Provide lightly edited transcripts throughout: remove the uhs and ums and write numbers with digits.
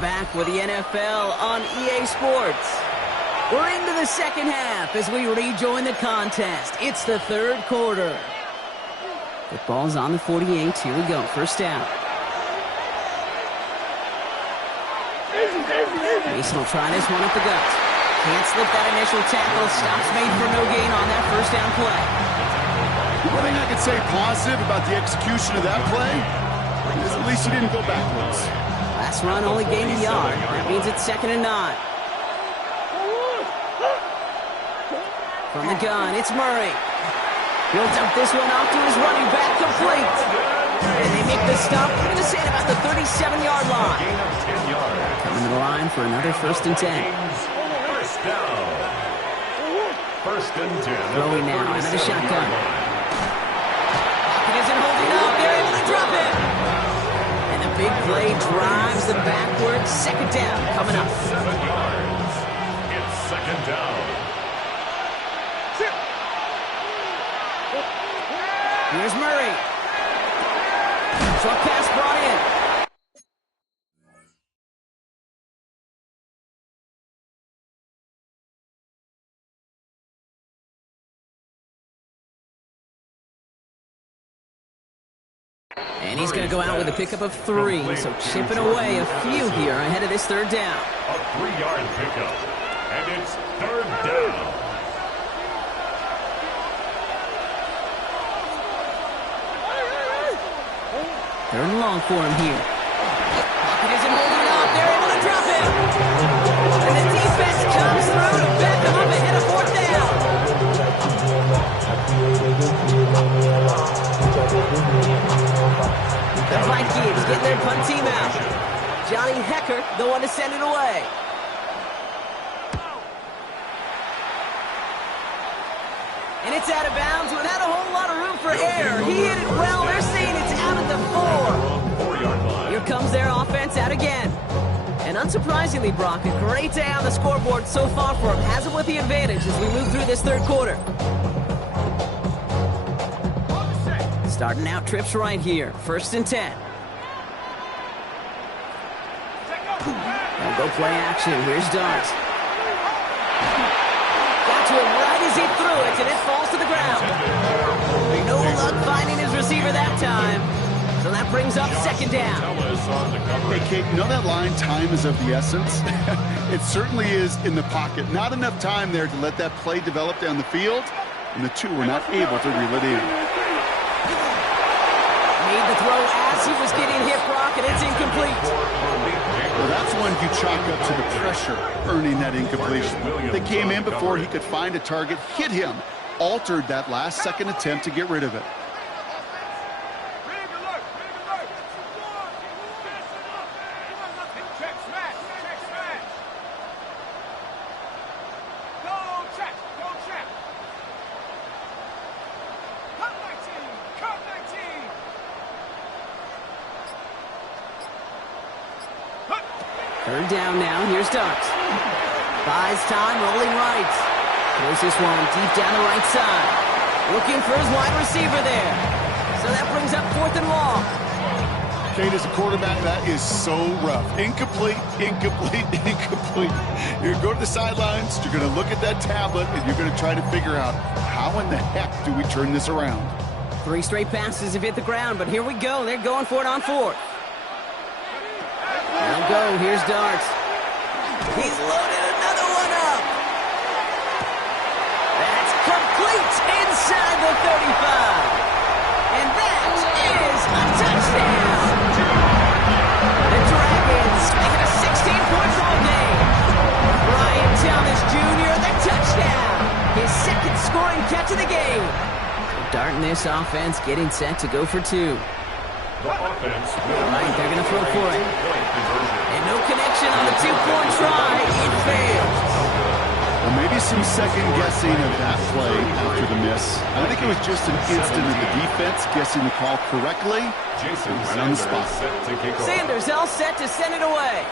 back with the NFL on EA Sports. We're into the second half as we rejoin the contest. It's the third quarter. Football's on the 48. Here we go. First down. Mason will try this one up the gut. Can't slip that initial tackle. Stops made for no gain on that first down play. One thing I can say positive about the execution of that play is at least he didn't go backwards. Last run only gained a yard. That means it's 2nd and 9. From the gun, it's Murray. He'll dump this one off to his running back, complete. And they make the stop. We're going to say at about the 37-yard line. Coming to the line for another 1st and 10. First down. 1st and 10. Throwing now out of the shotgun. Pocket isn't holding up. They're able to drop it. And the big play drives them backwards. 2nd down coming up. 7 yards. It's 2nd down. Here's Murray. Short pass brought in. And he's going to go out with a pickup of 3, so chipping away a few here ahead of this 3rd down. A 3-yard pickup, and it's 3rd down. 3rd and long for him here. Pocket isn't holding up. They're able to drop it. And the defense comes through to back them up ahead of 4th down. The Vikings get their punt team out. Johnny Hecker, the one to send it away. And it's out of bounds without a whole lot of room for error. He hit it well. They're saying it's out at the 4. Here comes their offense out again. And unsurprisingly, Brock, a great day on the scoreboard so far for him. Has him with the advantage as we move through this 3rd quarter. Starting out trips right here. 1st and 10. They'll go play action. Here's Dart. Got to him right as he threw it, and it falls to the ground. No luck finding his receiver that time. So that brings up 2nd down. Hey, Kate, you know that line, time is of the essence? It certainly is in the pocket. Not enough time there to let that play develop down the field, and the two were not able to reel it in. Made the throw as he was getting hit, Brock, and it's incomplete. Well, that's one you chalk up to the pressure earning that incompletion. They came in before he could find a target, hit him, altered that last second attempt to get rid of it. Third down now. Here's Dart. Buys time, rolling right. Throws this one deep down the right side. Looking for his wide receiver there. So that brings up 4th and long. Kate, as a quarterback, that is so rough. Incomplete, incomplete, incomplete. You're going to go to the sidelines, you're going to look at that tablet, and you're going to try to figure out how in the heck do we turn this around. 3 straight passes have hit the ground, but here we go. They're going for it on 4th. Now go. Here's Dart. He's loaded another one up. That's complete inside the 35. And that is a touchdown. The Dragons making a 16-point ball game. Brian Thomas Jr., the touchdown. His 2nd scoring catch of the game. Dart and this offense getting set to go for 2. The offense Right, they're going to throw for it. And no connection on the 2-point try. It fails. Well, maybe some second guessing of that play after the miss. I think it was just an instant of the defense guessing the call correctly. Jason right on the spot. Sanders all set to send it away.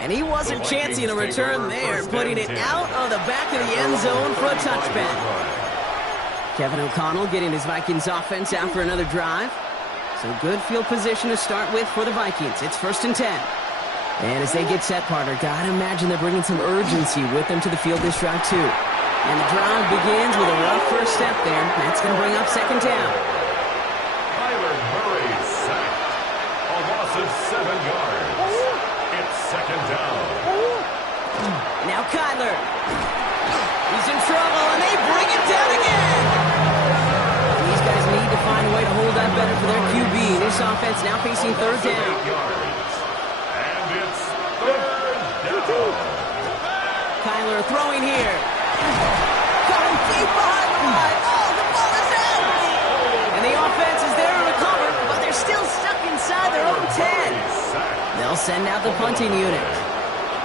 And he wasn't chancing a return there, putting it out on the back of the end zone for a touchback. Kevin O'Connell getting his Vikings offense out for another drive. So good field position to start with for the Vikings. It's 1st and 10. And as they get set, partner, gotta imagine they're bringing some urgency with them to the field this drive, too. And the drive begins with a rough first step there. That's going to bring up 2nd down. Kyler Murray sacked. A loss of 7 yards. It's 2nd down. Now Kyler. He's in trouble, and they bring him down again. These guys need to find a way to hold up better for their QB. This offense now facing 3rd down. And it's 3rd down. Kyler throwing here. Got him deep behind the line. Oh, the ball is out. And the offense is there to recover, but they're still stuck inside their own 10. They'll send out the punting unit.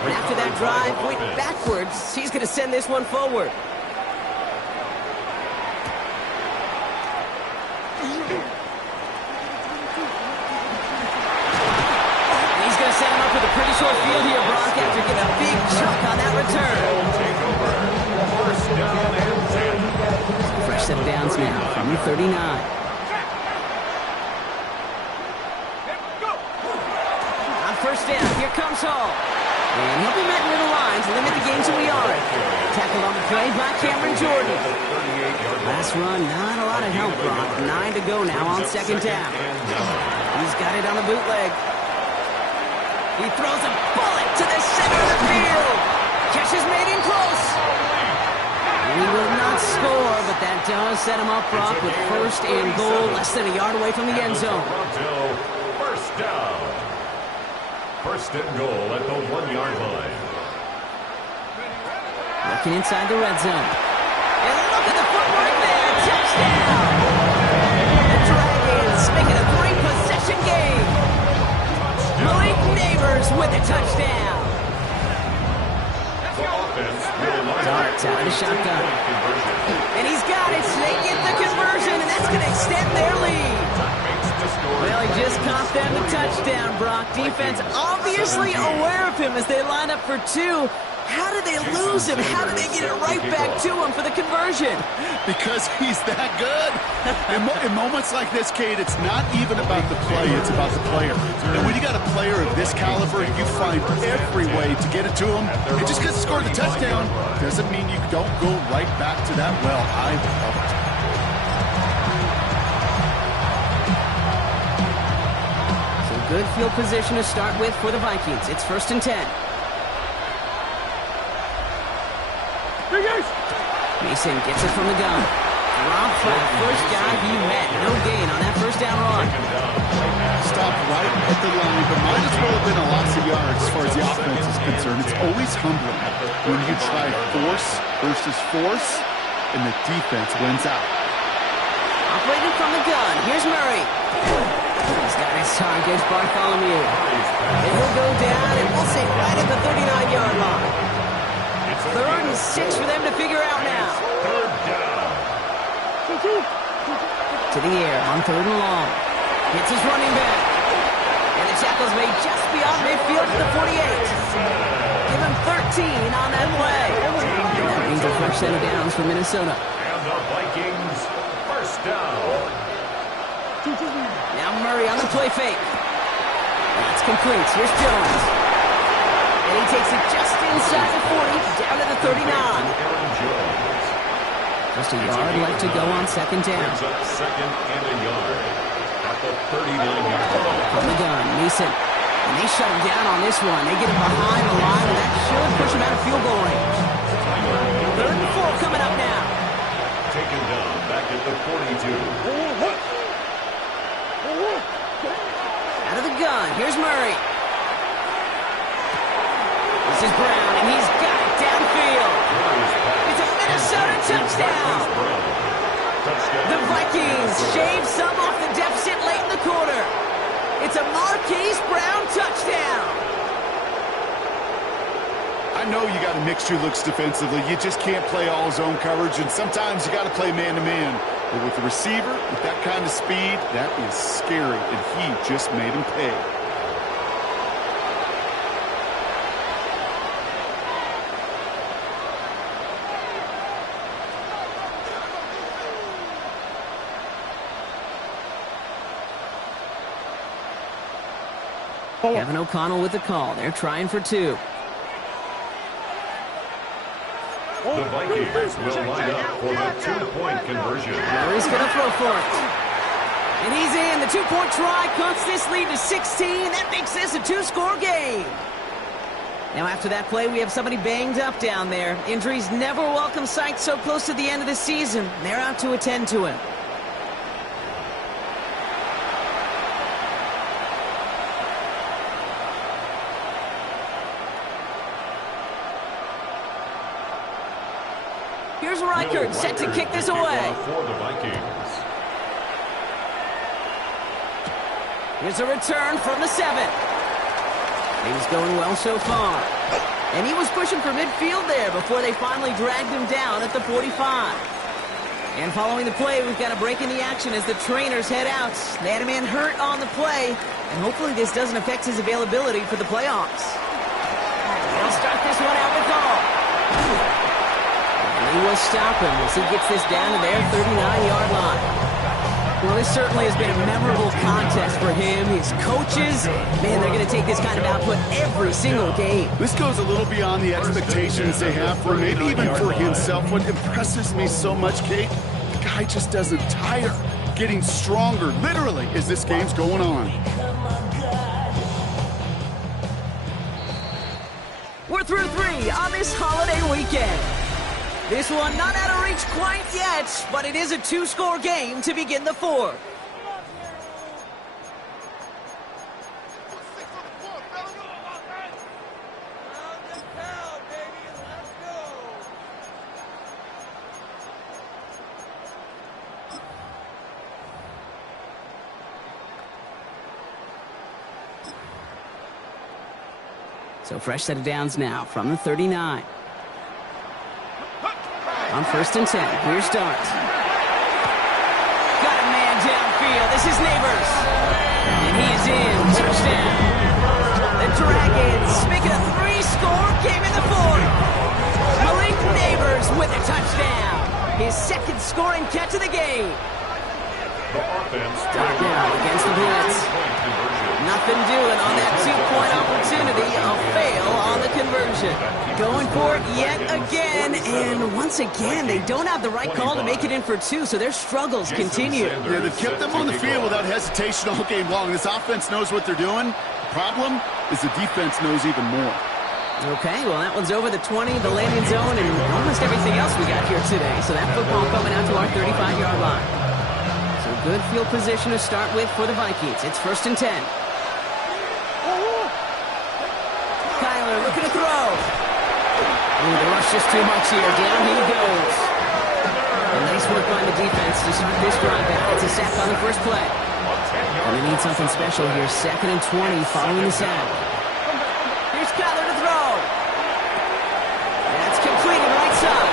And after that drive went backwards, he's going to send this one forward. And he's going to set him up with a pretty short field here, Brock, after getting a big chunk on that return. Fresh set of downs now from the 39. On 1st down, here comes Hall. And he'll be met near the lines, limit the gain to a yard. Tackled on the play by Cameron Jordan. Last run, not a lot of help, Brock. 9 to go now on 2nd down. He's got it on a bootleg. He throws a bullet to the center of the field. Catch is made in close. He will not score, but that does set him up, Brock, with 1st and goal, less than a yard away from the end zone. 1st down. 1st and goal at the 1-yard line. Looking inside the red zone. And look at the footwork there. Touchdown! The Dragons making a 3-possession game. Malik Neighbors with a touchdown. Darts out of the shotgun. And he's got it. So they get the conversion, and that's going to extend their lead. Well, he just caught them the touchdown, Brock. Defense obviously aware of him as they line up for 2. How did they lose him? How did they get it right back to him for the conversion? Because he's that good. In moments like this, Kate, it's not even about the play, it's about the player. And when you got a player of this caliber, you find every way to get it to him. And just because he scored the touchdown doesn't mean you don't go right back to that well. I love it. So good field position to start with for the Vikings. It's 1st and 10. Mason gets it from the gun. Robbed for the first guy he met. No gain on that 1st down run. Stopped right at the line, but might as well have been a loss of yards as far as the offense is concerned. It's always humbling when you try force versus force, and the defense wins out. Operating from the gun. Here's Murray. He's got his target, Bartholomew. And he'll go down, and we'll say right at the 39-yard line. 3rd and 6 for them to figure out now. 3rd down. To the air on 3rd and long. Hits his running back. And the tackle's made just beyond midfield to the 48. Give him 13 on that play. And that brings a fresh set of downs for Minnesota. And the Vikings 1st down. Now Murray on the play fake. That's complete. Here's Jones. And he takes it just inside the 40, down to the 39. Just a yard left to go on 2nd down. Brings up 2nd and a yard at the 39-yard line. From the gun, Mason. And they shut him down on this one. They get him behind the line, and that should push him out of field goal range. 3rd and 4 coming up now. Taken down back at the 42. Out of the gun, here's Murray. This is Brown, and he's got it downfield. It's a Minnesota touchdown. The Vikings shave some off the deficit late in the quarter. It's a Marquise Brown touchdown. I know you got to mix your looks defensively. You just can't play all zone coverage, and sometimes you got to play man-to-man. But with the receiver, with that kind of speed, that is scary, and he just made him pay. Kevin O'Connell with the call. They're trying for 2. The Vikings will line up for the 2-point conversion. Murray's going to throw for it. And he's in. The 2-point try cuts this lead to 16. That makes this a 2-score game. Now after that play, we have somebody banged up down there. Injuries never a welcome sight so close to the end of the season. They're out to attend to him. Here's Reichert set to kick this away. For the Vikings. Here's a return from the 7. He's going well so far. And he was pushing for midfield there before they finally dragged him down at the 45. And following the play, we've got a break in the action as the trainers head out. They had a man hurt on the play, and hopefully this doesn't affect his availability for the playoffs. They'll start this one out with all. He will stop him as he gets this down to their 39-yard line. Well, this certainly has been a memorable contest for him. His coaches, man, they're going to take this kind of output every single game. This goes a little beyond the expectations they have for him, maybe even for himself. What impresses me so much, Kate, the guy just doesn't tire. Getting stronger, literally, as this game's going on. We're through 3 on this holiday weekend. This one not out of reach quite yet, but it is a 2-score game to begin the 4th. So fresh set of downs now from the 39. On 1st and 10, here's Dart. Got a man downfield. This is Neighbors. And he is in. Touchdown. The Dragons make it a 3-score game in the 4th. Malik Neighbors with a touchdown. His 2nd scoring catch of the game. The offense Dart now against the blitz. Nothing doing on that 2-point opportunity. A fail on the conversion. Going for it yet again, and once again, they don't have the right call to make it in for 2, so their struggles continue. Yeah, they've kept them on the field without hesitation all game long. This offense knows what they're doing. The problem is the defense knows even more. Okay, well, that one's over the 20, the landing zone, and almost everything else we got here today. So that football coming out to our 35-yard line. So good field position to start with for the Vikings. It's 1st and 10. Kyler looking to throw. Ooh, they rush just too much here. Down he goes. And nice work by the defense to start this drive out. It's a sack on the first play. And they need something special here. 2nd and 20 following the sack. Here's Kyler to throw. That's completed right side.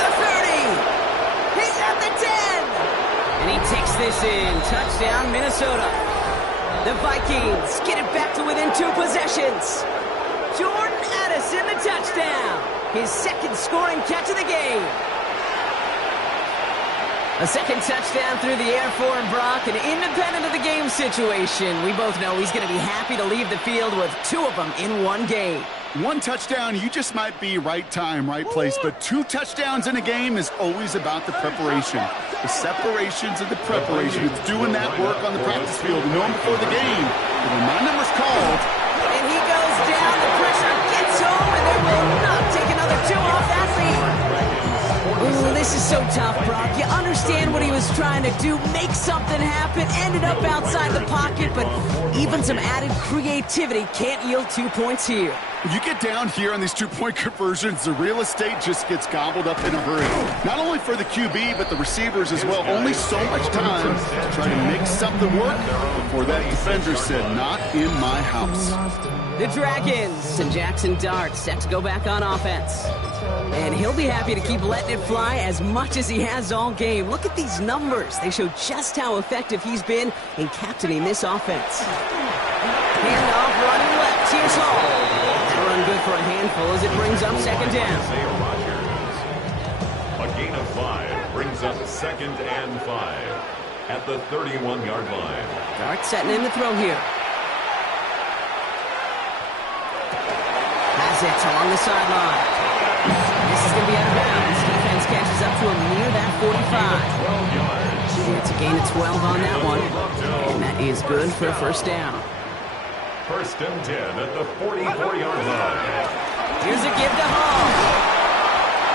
The 30. He's at the 10. And he takes this in. Touchdown, Minnesota. The Vikings get it back to within 2 possessions. Jordan Addison, the touchdown. His 2nd scoring catch of the game. A 2nd touchdown through the air for Brock, and independent of the game situation, we both know he's going to be happy to leave the field with 2 of them in 1 game. 1 touchdown, you just might be right time, right place, but 2 touchdowns in a game is always about the preparation. The separations of the preparation. It's doing that work on the practice field and knowing before the game. And when my number's called, and he goes down, the pressure gets home, and they will not take another 2 off that lead. Ooh, this is so tough, Brock. You understand what he was trying to do, make something happen, ended up outside the pocket, but even some added creativity can't yield 2 points here. when you get down here on these 2-point conversions, the real estate just gets gobbled up in a hurry. Not only for the QB, but the receivers as well. Only so much time to try to make something work before that defender said, not in my house. The Dragons and Jackson Dart set to go back on offense. And he'll be happy to keep letting it fly as much as he has all game. Look at these numbers. They show just how effective he's been in captaining this offense. Handoff running left. Here's Hall. That run good for a handful as it brings up second down. A gain of 5 brings up 2nd and 5 at the 31-yard line. Dart setting in the throw here. it along the sideline. This is going to be out of bounds. Defense catches up to him near that 45. 12 yards. It's a gain of 12 on that one. And that is good for a first down. First and 10 at the 44-yard line. Here's a give to Hall.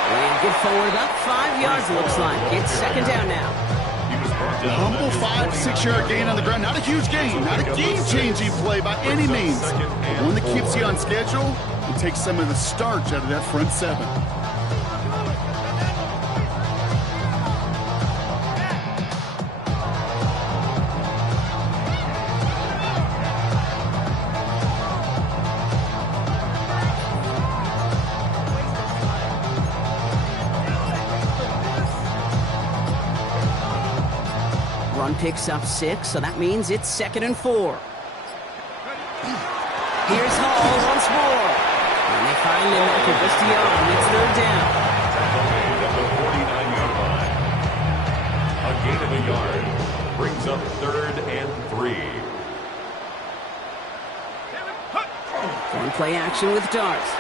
And get forward about 5 yards, looks like. It's second down now. He was brought down. Humble 5-6-yard gain on the ground. Not a huge gain. Not a game-changing play by any means. But one that keeps you on schedule and takes some of the starch out of that front seven. Run picks up 6, so that means it's second and 4. Here's Hall once more. And they find him after just a yard. It's third down. Made at the 49-yard line. A gain of a yard brings up third and 3. Going play action with Darts.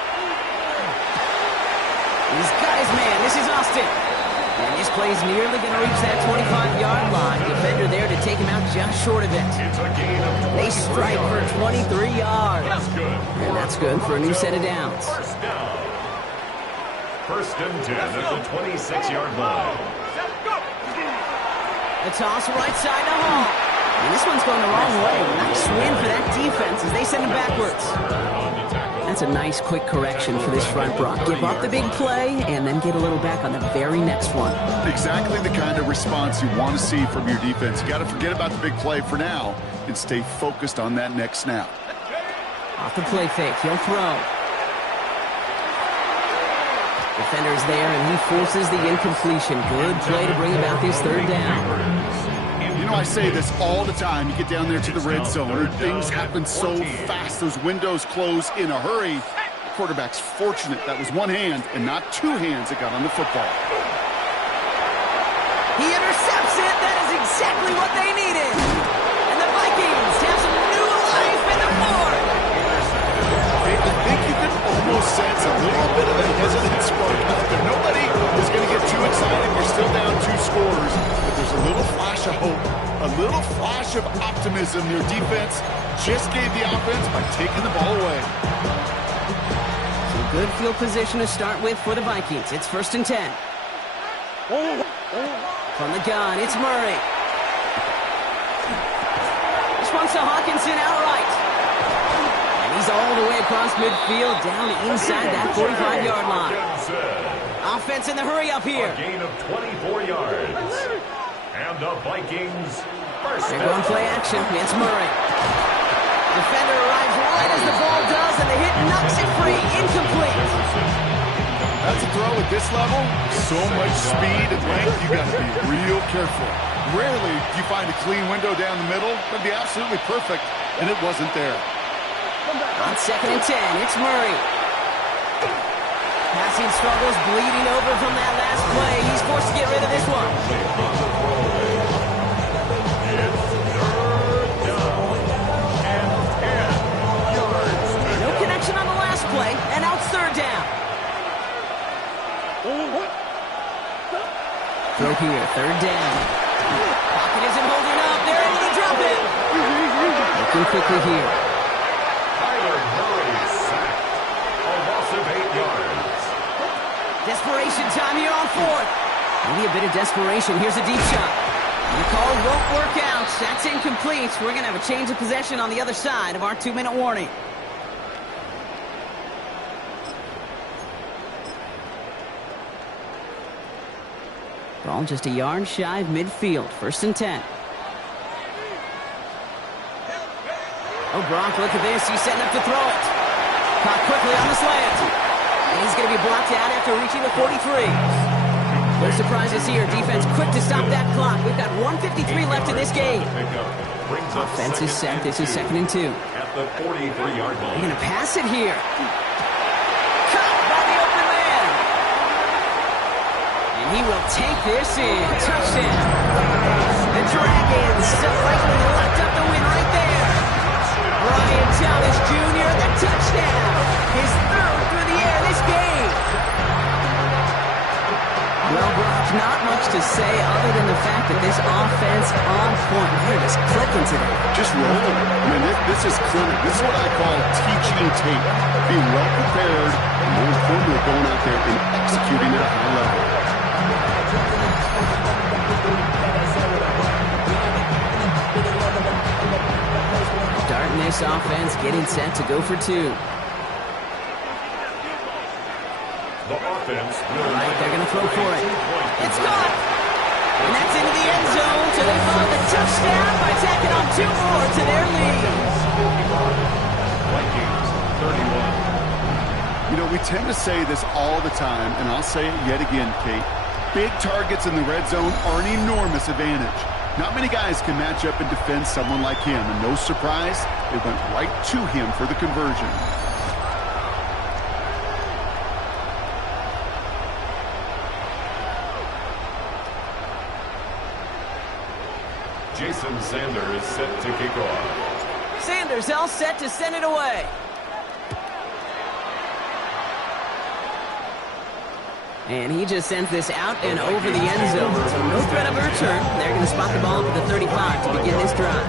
He's got his man. This is Austin. And this play's nearly going to reach that 25-yard line. Defender there to take him out just short of it. It's a gain of 23 They strike for yards. 23 yards. That's good. And that's good for a new set of downs. First down. First and 10 at the 26-yard line. A toss right side to Hall. And this one's going the wrong way. Nice win for that defense as they send him backwards. That's a nice quick correction for this front, Brock. Give up the big play and then get a little back on the very next one. Exactly the kind of response you want to see from your defense. You got to forget about the big play for now and stay focused on that next snap. Off the play fake, he'll throw. Defender's there and he forces the incompletion. Good play to bring about this third down. You know, I say this all the time. You get down there to the red zone, and things happen so fast. Those windows close in a hurry. The quarterback's fortunate that was one hand and not two hands that got on the football. He intercepts it. That is exactly what they needed. And the Vikings have some new life in the board. I think you can almost sense a little bit of a hesitant spark out there. Nobody is going to get too excited. You're still down 2 scores, but there's a little flash of hope, a little flash of optimism. Your defense just gave the offense by taking the ball away. So good field position to start with for the Vikings. It's first and 10. From the gun, it's Murray. This one's to Hawkinson outright. And he's all the way across midfield, down inside that 45-yard line. Offense in the hurry up here. A gain of 24 yards. And the Vikings first They're going play action. It's Murray. Defender arrives right as the ball does, and the hit knocks it free. Incomplete. That's a throw at this level. So much speed and length, you got to be real careful. Rarely do you find a clean window down the middle. That'd be absolutely perfect, and it wasn't there. On second and 10, it's Murray. Passing struggles, bleeding over from that last play. He's forced to get rid of this one. No connection on the last play, and now it's third down. Throw here, third down. Pocket isn't holding up. They're able to drop it. Looking quickly here. Kyler Murray sacked. A loss of 8 yards. Desperation time here on fourth. Maybe a bit of desperation. Here's a deep shot. And the call won't work out. That's incomplete. We're going to have a change of possession on the other side of our 2-minute warning. Ball just a yard shy of midfield. First and 10. Oh, Brock, look at this. He's setting up to throw it. Caught quickly on the slant. And he's going to be blocked out after reaching the 43. No surprises here. Defense quick to stop that clock. We've got 1:53 left in this game. Offense is set. This is second and 2. At the 43-yard line. They're going to pass it here. Caught by the open man. And he will take this in. Touchdown. The Dragons slightly locked up the win right there. Brian Thomas Jr., the touchdown. His third through Well, Brock, not much to say other than the fact that this offense on point. They're just clicking today. Just rolling. I mean, this is clinic. This is what I call teaching tape. Being well prepared, and more importantly, going out there and executing at a high level. Starting this offense, getting set to go for two. The offense will Right, they're going to throw for it. It's caught! And that's into the end zone, so they follow the touchdown by tacking on two more to their lead. Vikings 31. You know, we tend to say this all the time, and I'll say it yet again, Kate. Big targets in the red zone are an enormous advantage. Not many guys can match up and defend someone like him, and no surprise, they went right to him for the conversion. Jason Sanders set to kick off. Sanders all set to send it away. And he just sends this out and over the end zone. So no threat of a return. They're going to spot the ball up at the 35 to begin this drive.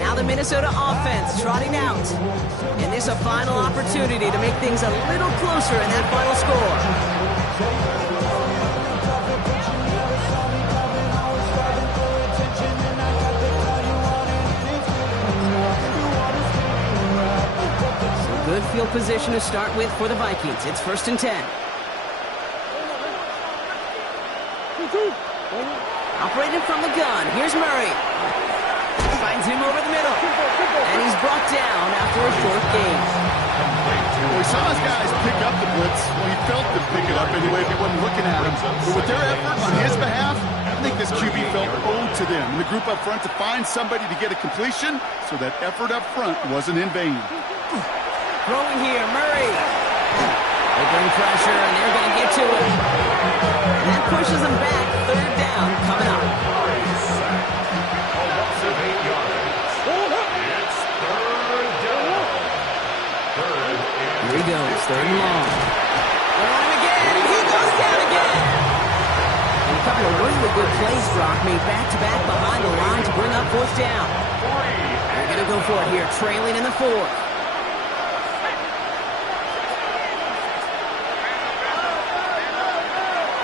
Now the Minnesota offense trotting out. And this a final opportunity to make things a little closer in that final score. Good field position to start with for the Vikings. It's 1st and 10. Operating from the gun. Here's Murray. Finds him over the middle. And he's brought down after a short gain. Well, we saw his guys pick up the blitz. Well, he felt them pick it up anyway if he wasn't looking at him. But with their effort on his behalf, I think this QB felt owed to them. And the group up front to find somebody to get a completion, so that effort up front wasn't in vain. Throwing here, Murray. They bring pressure, and they're going to get to it. And that pushes them back. 3rd down coming up. A loss of 8 yards. It's 3rd down. 3rd and Here he goes, 3rd and long. They're on him again, and he goes down again. And a couple of really good plays, Brock, made back-to-back behind the line to bring up 4th down. They're going to go for it here, trailing in the 4th.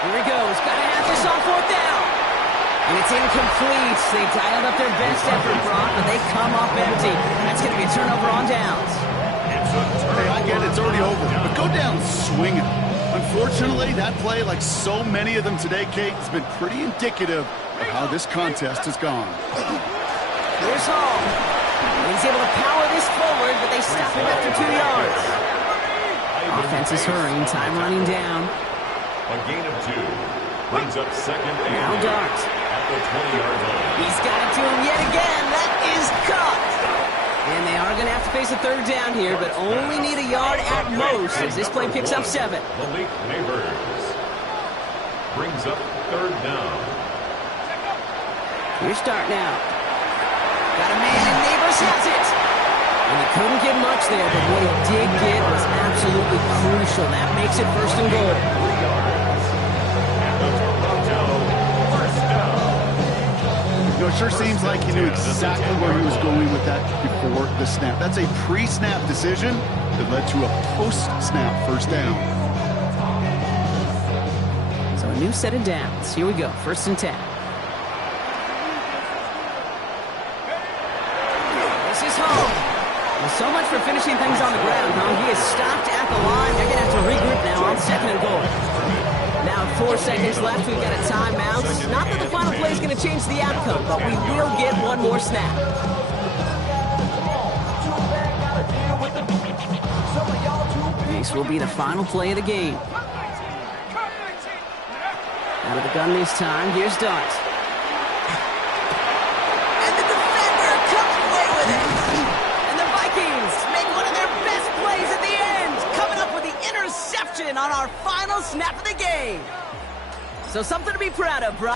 Here he goes. Got to have this on 4th down. And it's incomplete. They dialed up their best effort, Brock, but they come up empty. That's going to be a turnover on downs. Hey, I get it. It's already over. But go down swinging. Unfortunately, that play, like so many of them today, Kate, has been pretty indicative of how this contest has gone. Here's Hall. He's able to power this forward, but they stop him after 2 yards. Offense is hurrying. Time running down. a gain of 2. Brings up 2nd and Now Dart. at the 20-yard line. He's got it to him yet again. That is caught. And they are going to have to face a 3rd down here, but only need a yard at most as this play picks up 7. Malik Neighbors brings up 3rd down. Here's Dart now. Got a man, and Neighbors has it. And he couldn't get much there, but what he did get was absolutely crucial. That makes it 1st and goal. 3 yards. And the Toronto 1st down. You know, it sure seems like he knew exactly where he was going with that before the snap. That's a pre-snap decision that led to a post-snap 1st down. So a new set of downs. Here we go, 1st and 10. This is home. Well, so much for finishing things on the ground, huh? He is stopped at the line. They're going to have to regroup now on 2nd and goal. Now 4 seconds left. We've got a timeout. Not that the final play is going to change the outcome, but we will get one more snap. This will be the final play of the game. Out of the gun this time. Here's Dart. And the defender comes away with it. And the Vikings make one of their best plays at the end, coming up with the interception on our final snap of the game. So something to be proud of, bro.